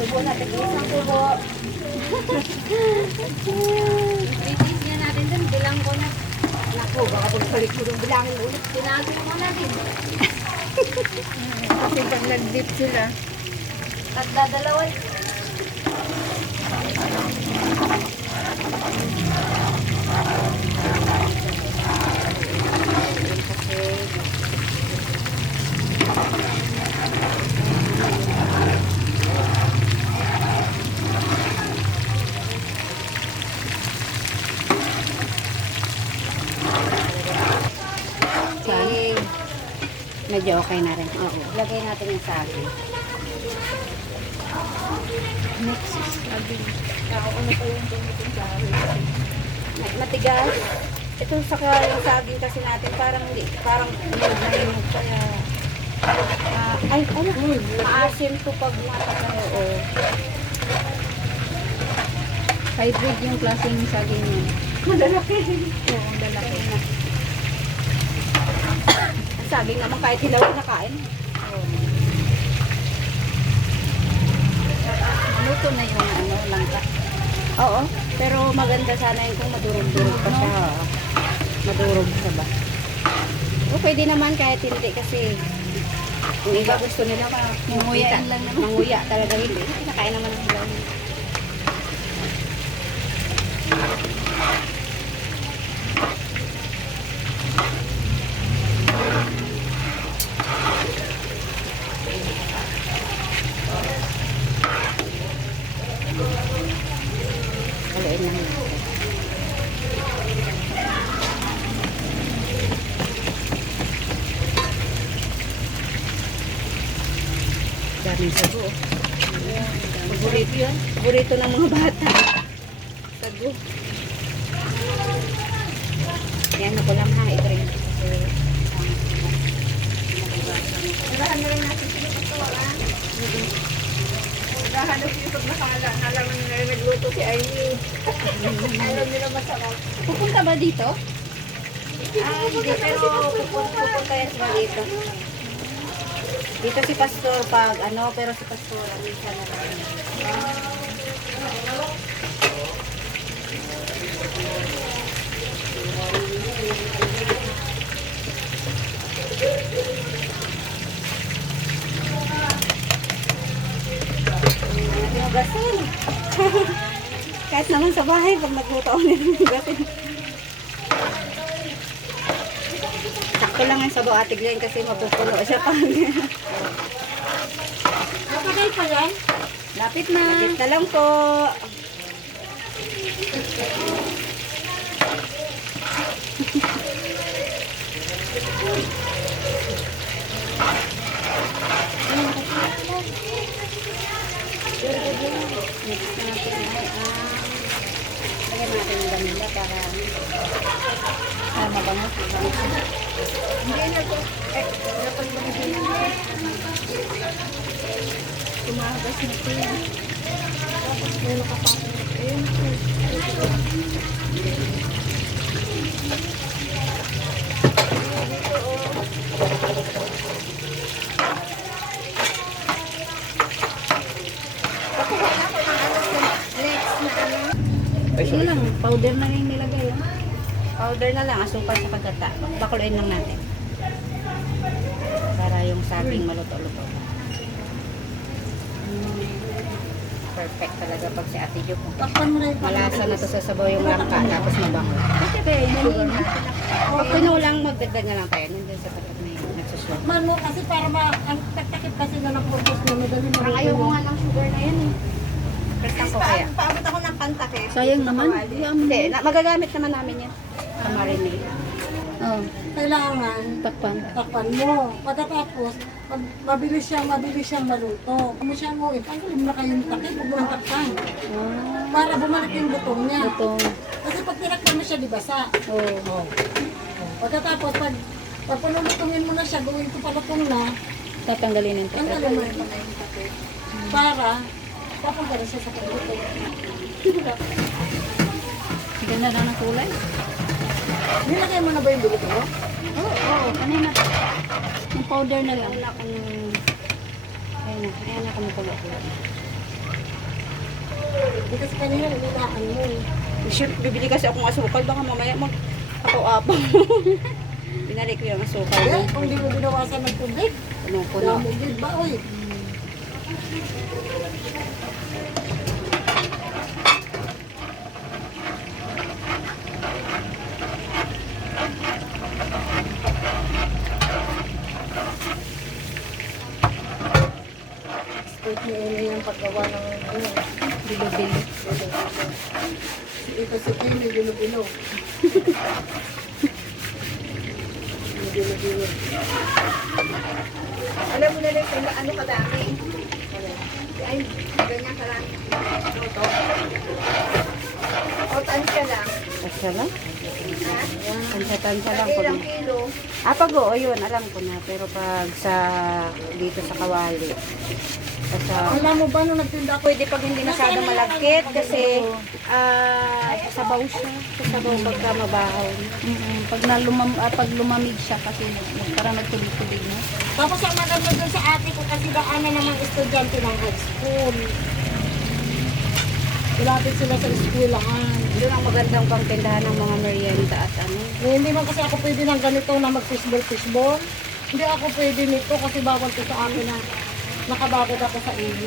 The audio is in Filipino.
Subo natin, isang subo. Bitis niya natin dun, bilang ko na. Naku, baka pagbalik ko yung bilangin ulit. Tinago mo natin. Kasi pag nag-dip sila. At dadalawin. Okay. Medyo okay na rin. Oo. Lagay natin yung saging. Next is saging. Ano pa yung tumiting saging? Matigas. Ito saka yung saging kasi natin parang hindi, parang hinog na hinog kaya ay ano, maasim to pag matagal. Oo. Hybrid yung klaseng saging yun. Malalaki. Oo, ang lalaki. Ang saging naman kahit hilaw na kain. Luto na yung ano, langka. Oo, pero maganda sana yung kung madurog-durog pa siya. Madurog siya ba? O pwede naman kahit hindi kasi yung iba gusto nila Manguyain lang naman. Manguya talaga hindi. Kinakain naman ng hilaw. Haluin lang natin. Daming sago. Paborito yun. Paborito ng mga bata. Sago. Yan ako lang ha. I-drink. Nalahan na rin natin sila ito, ah. Naghahanap yung pag nalaman nila yung nagluto si Aimee. Alam nila masarap. Pupunta ba dito? Hindi. Pero pupunta yan sila dito. Dito si Pastor pag ano, pero si Pastor minsan na lang. Hugasin. Kahit naman sa bahay, pag nagluto ako nila hugasin. Sakto lang ang sabaw Ate Glenn kasi mapupulo siya pag. Napagay pa yan? Lapit na. Lapit na lang po. Next natin ay lagyan natin yung vanilla para mabango. Hindi na po. Dapat ba hindi na? Tumahagas na ito yan. Tapos may nakapasok. Ayun. Ano lang, powder na rin nilagay. Oh. Powder na lang, asukal sa pagkata. Bakuluin lang natin. Para yung saging maluto-luto. Perfect talaga pag si Ate Jo. Malasa na to sa sabaw yung langka, tapos mabango. Kasi kaya yun, pino lang magdagdag na lang tayo. Nandun sa tapat na yun, nagsusulat. Mano, kasi para ang takip kasi na ng purpose na madali na. Parang ayaw ko nga ng sugar na yan eh. Prestan ko kaya. Paabot ako ng pantakip. Sayang naman. Hindi, magagamit naman namin yan. Sa marinade. Oh. Kailangan takpan mo. Pagkatapos, pag mabilis siyang maluto. Kung siya mo, tanggalin mo na kayong takip, huwag mo nang takpan. Para bumalik yung butong niya. Kasi pag tinakpan mo siya, di basa. Oo. Pagkatapos, pag panulutungin mo na siya, gawin ko palutong na, Tatanggalin yung takip. tanggalin mo rin na yung takip. Para, papagalan siya sa pagluto. Ganda na ng kulay. Nilagay mo na ba yung bilog mo? Oo, kanina. Yung powder na lang. Ayun na kumukulo. Kasi kanina nilaan mo. Siyempre, bibili kasi akong asukal, baka mamaya mag-apaw-apaw. Binalik ko yung asukal. Kaya kung di mo binawasan ng tubig, Puno-puno. damugid ba, oy? Expert ni Amy yung paggawa ng ano. Bilo-bilo. Ito si Amy, bilo-bilo. Bilo-bilo. Alam mo na rin kung ano kadami. Ay, ganyan ka lang. Ito. O, tansya lang. Tansya lang? Ha? Tansya lang. Ilang kilo? Pag oo, yun. Alam ko na. Pero pag dito sa Kawali. Alam mo ba nung nagtinda ako? Pwede pag hindi masyado malagkit kasi sasabaw siya. Sasabaw pagka mabahaw. Pag lumamig siya kasi parang nagtulig-tulig na. Tapos ang maganda dun sa ate ko kasi daanan ng mga estudyante ng high school. Ilapit sila sa eskwelahan. Yun ang magandang pangtindahan ng mga merienda at ano. Hindi man kasi ako pwede ng ganito na mag-fishball. Hindi ako pwede nito kasi bawal ko sa akin na nakababad ako sa iyo.